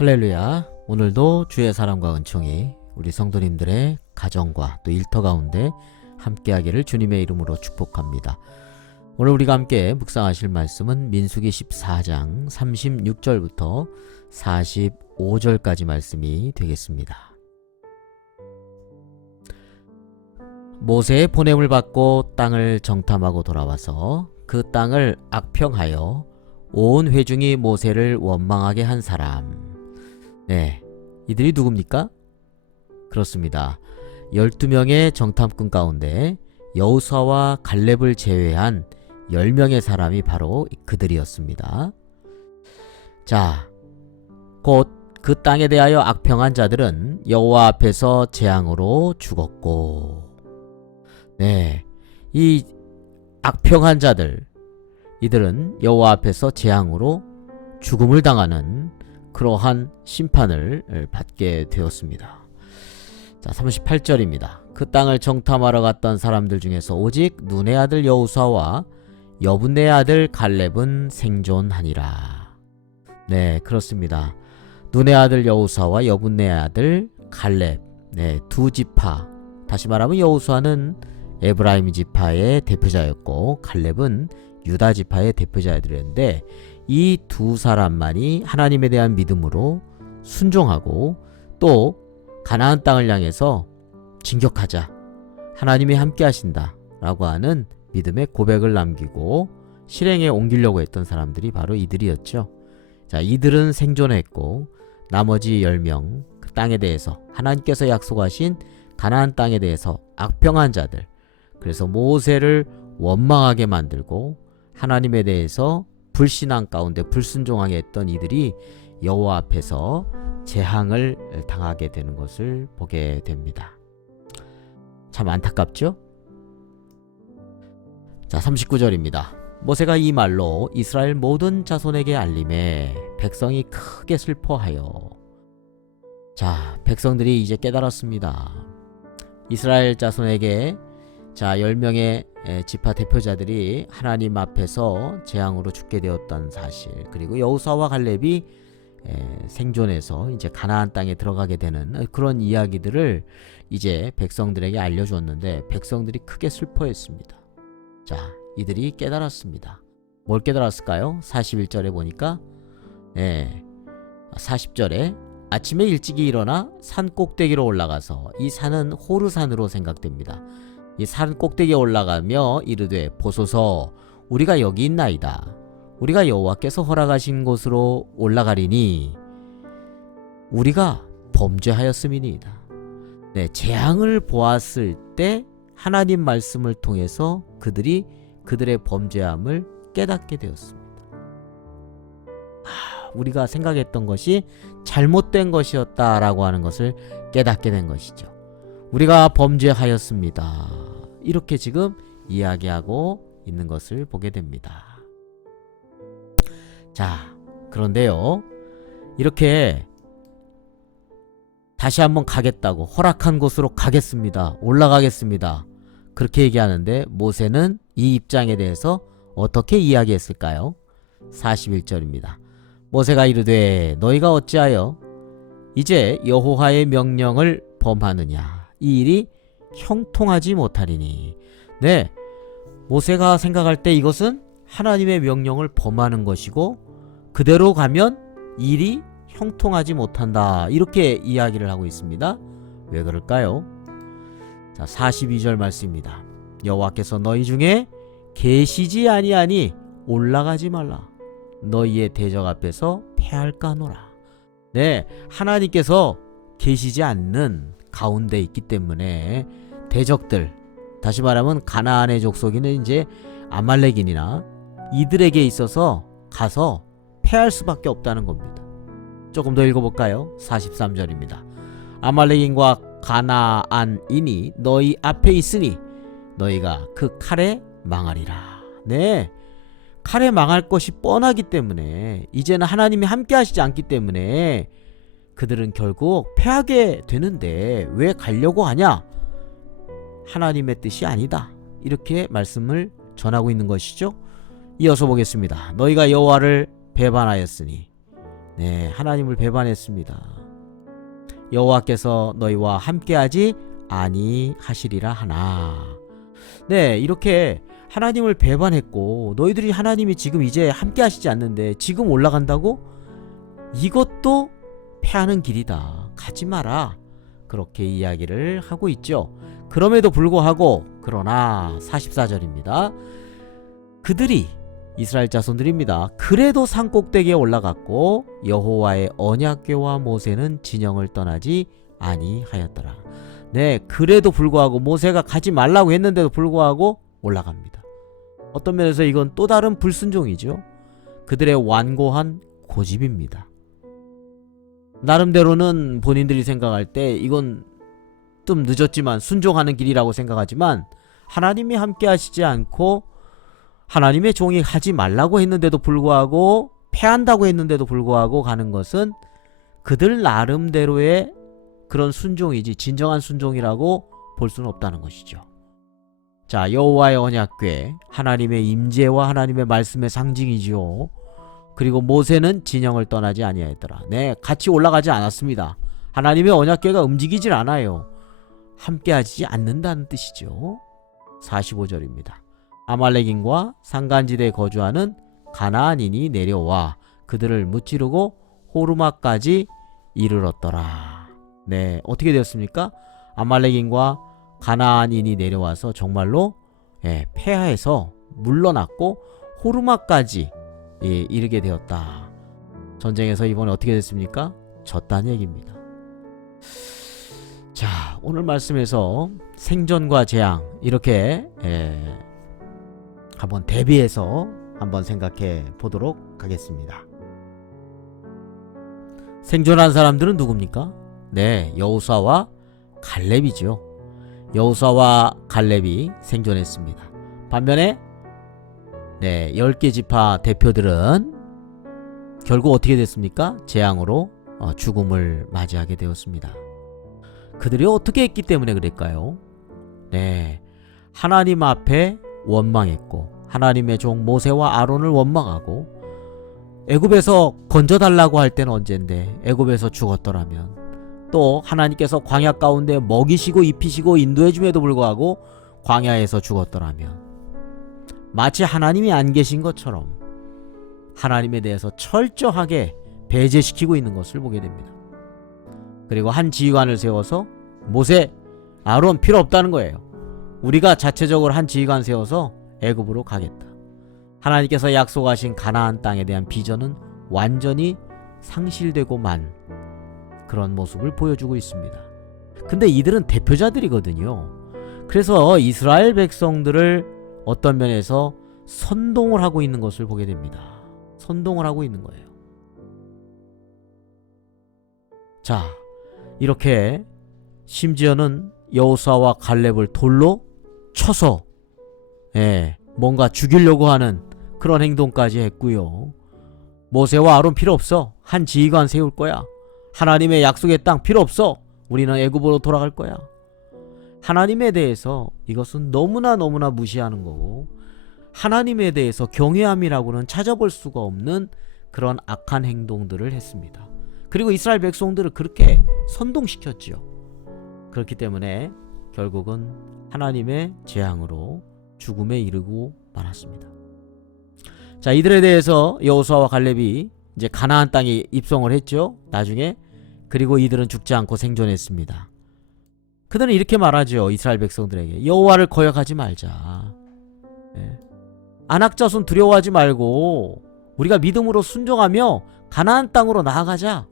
할렐루야. 오늘도 주의 사랑과 은총이 우리 성도님들의 가정과 또 일터 가운데 함께하기를 주님의 이름으로 축복합니다. 오늘 우리가 함께 묵상하실 말씀은 민수기 14장 36절부터 45절까지 말씀이 되겠습니다. 모세의 보냄을 받고 땅을 정탐하고 돌아와서 그 땅을 악평하여 온 회중이 모세를 원망하게 한 사람. 네, 이들이 누굽니까? 그렇습니다. 12명의 정탐꾼 가운데 여호수아와 갈렙을 제외한 10명의 사람이 바로 그들이었습니다. 자, 곧 그 땅에 대하여 악평한 자들은 여호와 앞에서 재앙으로 죽었고, 네, 이 악평한 자들, 이들은 여호와 앞에서 재앙으로 죽음을 당하는 그러한 심판을 받게 되었습니다. 자, 38절입니다. 그 땅을 정탐하러 갔던 사람들 중에서 오직 눈의 아들 여호수아와 여분네의 아들 갈렙은 생존하니라. 네, 그렇습니다. 눈의 아들 여호수아와 여분네의 아들 갈렙, 네, 두 지파, 다시 말하면 여호수아는 에브라임 지파의 대표자였고 갈렙은 유다 지파의 대표자들이었는데, 이 두 사람만이 하나님에 대한 믿음으로 순종하고 또 가나안 땅을 향해서 진격하자, 하나님이 함께 하신다 라고 하는 믿음의 고백을 남기고 실행에 옮기려고 했던 사람들이 바로 이들이었죠. 자, 이들은 생존했고 나머지 10명, 그 땅에 대해서 하나님께서 약속하신 가나안 땅에 대해서 악평한 자들, 그래서 모세를 원망하게 만들고 하나님에 대해서 불신앙 가운데 불순종하게 했던 이들이 여호와 앞에서 재앙을 당하게 되는 것을 보게 됩니다. 참 안타깝죠? 자, 39절입니다. 모세가 이 말로 이스라엘 모든 자손에게 알림해 백성이 크게 슬퍼하여. 자, 백성들이 이제 깨달았습니다. 이스라엘 자손에게, 자, 10명의 지파 대표자들이 하나님 앞에서 재앙으로 죽게 되었다는 사실, 그리고 여호수아와 갈렙이 생존해서 이제 가나안 땅에 들어가게 되는 그런 이야기들을 이제 백성들에게 알려주었는데 백성들이 크게 슬퍼했습니다. 자, 이들이 깨달았습니다. 뭘 깨달았을까요? 41절에 보니까 40절에 아침에 일찍이 일어나 산 꼭대기로 올라가서, 이 산은 호르산으로 생각됩니다. 이 산 꼭대기에 올라가며 이르되 보소서 우리가 여기 있나이다. 우리가 여호와께서 허락하신 곳으로 올라가리니 우리가 범죄하였음이니이다. 네, 재앙을 보았을 때 하나님 말씀을 통해서 그들이 그들의 범죄함을 깨닫게 되었습니다. 우리가 생각했던 것이 잘못된 것이었다라고 하는 것을 깨닫게 된 것이죠. 우리가 범죄하였습니다. 이렇게 지금 이야기하고 있는 것을 보게 됩니다. 자, 그런데요, 이렇게 다시 한번 가겠다고, 허락한 곳으로 가겠습니다, 올라가겠습니다, 그렇게 얘기하는데 모세는 이 입장에 대해서 어떻게 이야기했을까요? 41절입니다. 모세가 이르되 너희가 어찌하여 이제 여호와의 명령을 범하느냐, 이 일이 형통하지 못하리니. 네, 모세가 생각할 때 이것은 하나님의 명령을 범하는 것이고 그대로 가면 일이 형통하지 못한다, 이렇게 이야기를 하고 있습니다. 왜 그럴까요? 자, 42절 말씀입니다. 여호와께서 너희 중에 계시지 아니하니 올라가지 말라. 너희의 대적 앞에서 패할까노라. 네, 하나님께서 계시지 않는 가운데 있기 때문에 대적들, 다시 말하면 가나안의 족속이는 이제 아말렉인이나 이들에게 있어서 가서 패할 수밖에 없다는 겁니다. 조금 더 읽어볼까요? 43절입니다. 아말렉인과 가나안인이 너희 앞에 있으니 너희가 그 칼에 망하리라. 네, 칼에 망할 것이 뻔하기 때문에, 이제는 하나님이 함께 하시지 않기 때문에 그들은 결국 패하게 되는데 왜 가려고 하냐? 하나님의 뜻이 아니다, 이렇게 말씀을 전하고 있는 것이죠. 이어서 보겠습니다. 너희가 여호와를 배반하였으니 네, 하나님을 배반했습니다. 여호와께서 너희와 함께하지 아니하시리라 하나. 네, 이렇게 하나님을 배반했고 너희들이 하나님이 지금 이제 함께하시지 않는데 지금 올라간다고? 이것도 패하는 길이다. 가지 마라. 그렇게 이야기를 하고 있죠. 그럼에도 불구하고 그러나 44절입니다. 그들이 이스라엘 자손들입니다. 그래도 산꼭대기에 올라갔고 여호와의 언약궤와 모세는 진영을 떠나지 아니하였더라. 네, 그래도 불구하고 모세가 가지 말라고 했는데도 불구하고 올라갑니다. 어떤 면에서 이건 또 다른 불순종이죠. 그들의 완고한 고집입니다. 나름대로는 본인들이 생각할 때 이건 좀 늦었지만 순종하는 길이라고 생각하지만 하나님이 함께 하시지 않고 하나님의 종이 하지 말라고 했는데도 불구하고 패한다고 했는데도 불구하고 가는 것은 그들 나름대로의 그런 순종이지 진정한 순종이라고 볼 수는 없다는 것이죠. 자, 여호와의 언약궤, 하나님의 임재와 하나님의 말씀의 상징이지요. 그리고 모세는 진영을 떠나지 아니하였더라. 네, 같이 올라가지 않았습니다. 하나님의 언약궤가 움직이질 않아요. 함께하지 않는다는 뜻이죠. 45절입니다. 아말렉인과 산간지대에 거주하는 가나안인이 내려와 그들을 무찌르고 호르마까지 이르렀더라. 네, 어떻게 되었습니까? 아말렉인과 가나안인이 내려와서 정말로 패하해서 물러났고 호르마까지 이르게 되었다. 전쟁에서 이번에 어떻게 됐습니까? 졌다는 얘기입니다. 자, 오늘 말씀에서 생존과 재앙 이렇게 한번 대비해서 한번 생각해 보도록 하겠습니다. 생존한 사람들은 누굽니까? 네, 여호수아와 갈렙이죠. 여호수아와 갈렙이 생존했습니다. 반면에 10개 지파 대표들은 결국 어떻게 됐습니까? 재앙으로 죽음을 맞이하게 되었습니다. 그들이 어떻게 했기 때문에 그랬까요? 네, 하나님 앞에 원망했고 하나님의 종 모세와 아론을 원망하고 애굽에서 건져달라고 할 때는 언젠데 애굽에서 죽었더라면 또 하나님께서 광야 가운데 먹이시고 입히시고 인도해줌에도 불구하고 광야에서 죽었더라면 마치 하나님이 안 계신 것처럼 하나님에 대해서 철저하게 배제시키고 있는 것을 보게 됩니다. 그리고 한 지휘관을 세워서 모세, 아론 필요 없다는 거예요. 우리가 자체적으로 한 지휘관 세워서 애굽으로 가겠다. 하나님께서 약속하신 가나안 땅에 대한 비전은 완전히 상실되고만 그런 모습을 보여주고 있습니다. 근데 이들은 대표자들이거든요. 그래서 이스라엘 백성들을 어떤 면에서 선동을 하고 있는 것을 보게 됩니다. 선동을 하고 있는 거예요. 자, 이렇게 심지어는 여호수아와 갈렙을 돌로 쳐서 뭔가 죽이려고 하는 그런 행동까지 했고요. 모세와 아론 필요 없어. 한 지휘관 세울 거야. 하나님의 약속의 땅 필요 없어. 우리는 애굽으로 돌아갈 거야. 하나님에 대해서 이것은 너무나 무시하는 거고 하나님에 대해서 경외함이라고는 찾아볼 수가 없는 그런 악한 행동들을 했습니다. 그리고 이스라엘 백성들을 그렇게 선동시켰지요. 그렇기 때문에 결국은 하나님의 재앙으로 죽음에 이르고 말았습니다. 자, 이들에 대해서 여호수아와 갈렙이 이제 가나안 땅에 입성을 했죠. 나중에. 그리고 이들은 죽지 않고 생존했습니다. 그들은 이렇게 말하죠. 이스라엘 백성들에게 여호와를 거역하지 말자. 안악자손 두려워하지 말고 우리가 믿음으로 순종하며 가나안 땅으로 나아가자.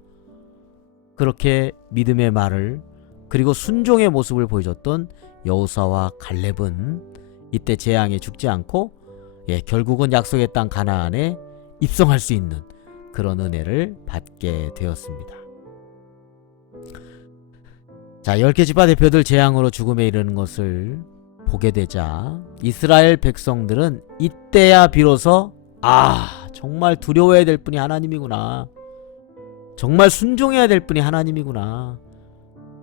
그렇게 믿음의 말을 그리고 순종의 모습을 보여줬던 여호수아와 갈렙은 이때 재앙에 죽지 않고 결국은 약속의 땅 가나안에 입성할 수 있는 그런 은혜를 받게 되었습니다. 자, 10개 지파 대표들 재앙으로 죽음에 이르는 것을 보게 되자 이스라엘 백성들은 이때야 비로소 정말 두려워해야 될 분이 하나님이구나. 정말 순종해야 될 분이 하나님이구나.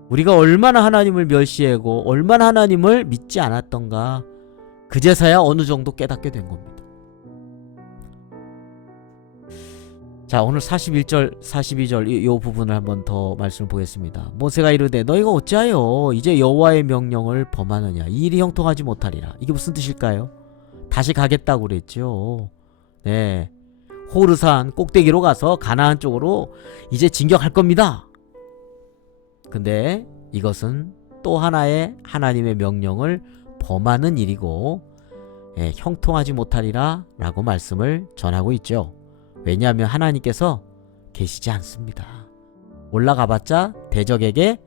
우리가 얼마나 하나님을 멸시하고 얼마나 하나님을 믿지 않았던가 그제서야 어느 정도 깨닫게 된 겁니다. 자, 오늘 41절 42절 이 부분을 한번 더 말씀을 보겠습니다. 모세가 이르되 너희가 어찌하여 이제 여호와의 명령을 범하느냐, 이 일이 형통하지 못하리라. 이게 무슨 뜻일까요? 다시 가겠다고 그랬죠. 네, 호르산 꼭대기로 가서 가나안 쪽으로 이제 진격할 겁니다. 근데 이것은 또 하나의 하나님의 명령을 범하는 일이고, 형통하지 못하리라 라고 말씀을 전하고 있죠. 왜냐하면 하나님께서 계시지 않습니다. 올라가봤자 대적에게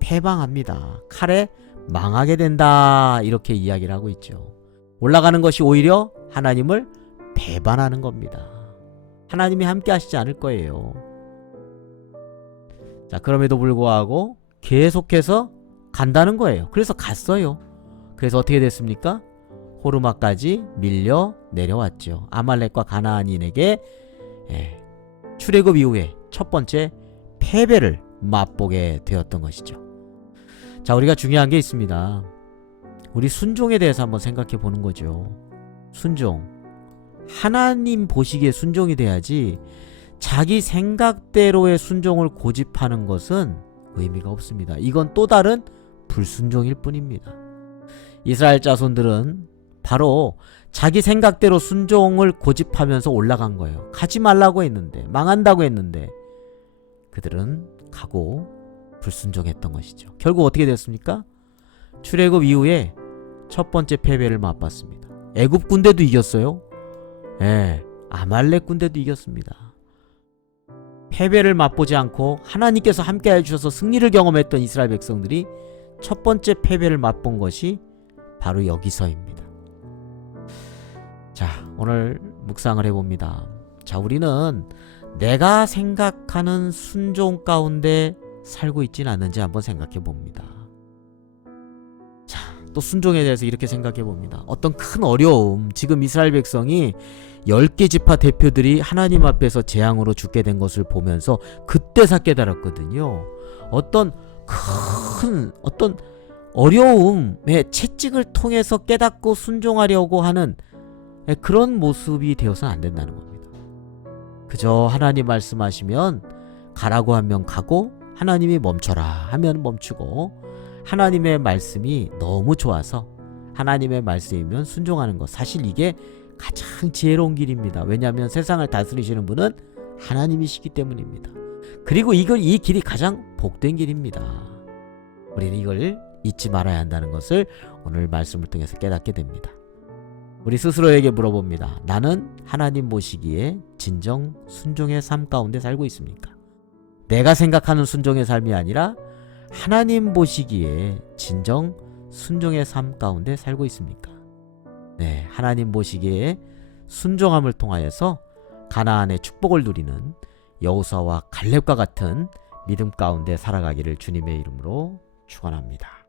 패방합니다. 칼에 망하게 된다, 이렇게 이야기를 하고 있죠. 올라가는 것이 오히려 하나님을 배반하는 겁니다. 하나님이 함께 하시지 않을 거예요. 자, 그럼에도 불구하고 계속해서 간다는 거예요. 그래서 갔어요. 그래서 어떻게 됐습니까? 호르마까지 밀려 내려왔죠. 아말렉과 가나안인에게 출애굽 이후에 첫 번째 패배를 맛보게 되었던 것이죠. 자, 우리가 중요한 게 있습니다. 우리 순종에 대해서 한번 생각해 보는 거죠. 순종. 하나님 보시기에 순종이 돼야지 자기 생각대로의 순종을 고집하는 것은 의미가 없습니다. 이건 또 다른 불순종일 뿐입니다. 이스라엘 자손들은 바로 자기 생각대로 순종을 고집하면서 올라간 거예요. 가지 말라고 했는데, 망한다고 했는데 그들은 가고 불순종했던 것이죠. 결국 어떻게 됐습니까? 출애굽 이후에 첫 번째 패배를 맛봤습니다. 애굽 군대도 이겼어요. 아말렉 군대도 이겼습니다. 패배를 맛보지 않고 하나님께서 함께 해주셔서 승리를 경험했던 이스라엘 백성들이 첫 번째 패배를 맛본 것이 바로 여기서입니다. 자, 오늘 묵상을 해봅니다. 자, 우리는 내가 생각하는 순종 가운데 살고 있지는 않는지 한번 생각해 봅니다. 자, 또 순종에 대해서 이렇게 생각해 봅니다. 어떤 큰 어려움, 지금 이스라엘 백성이 10개 지파 대표들이 하나님 앞에서 재앙으로 죽게 된 것을 보면서 그때서 깨달았거든요. 어떤 어려움의 채찍을 통해서 깨닫고 순종하려고 하는 그런 모습이 되어서는 안 된다는 겁니다. 그저 하나님 말씀하시면 가라고 하면 가고, 하나님이 멈춰라 하면 멈추고, 하나님의 말씀이 너무 좋아서 하나님의 말씀이면 순종하는 것, 사실 이게 가장 지혜로운 길입니다. 왜냐하면 세상을 다스리시는 분은 하나님이시기 때문입니다. 그리고 이 길이 가장 복된 길입니다. 우리는 이걸 잊지 말아야 한다는 것을 오늘 말씀을 통해서 깨닫게 됩니다. 우리 스스로에게 물어봅니다. 나는 하나님 보시기에 진정 순종의 삶 가운데 살고 있습니까? 내가 생각하는 순종의 삶이 아니라 하나님 보시기에 진정 순종의 삶 가운데 살고 있습니까? 네, 하나님 보시기에 순종함을 통하여서 가나안의 축복을 누리는 여호수아와 갈렙과 같은 믿음 가운데 살아가기를 주님의 이름으로 축원합니다.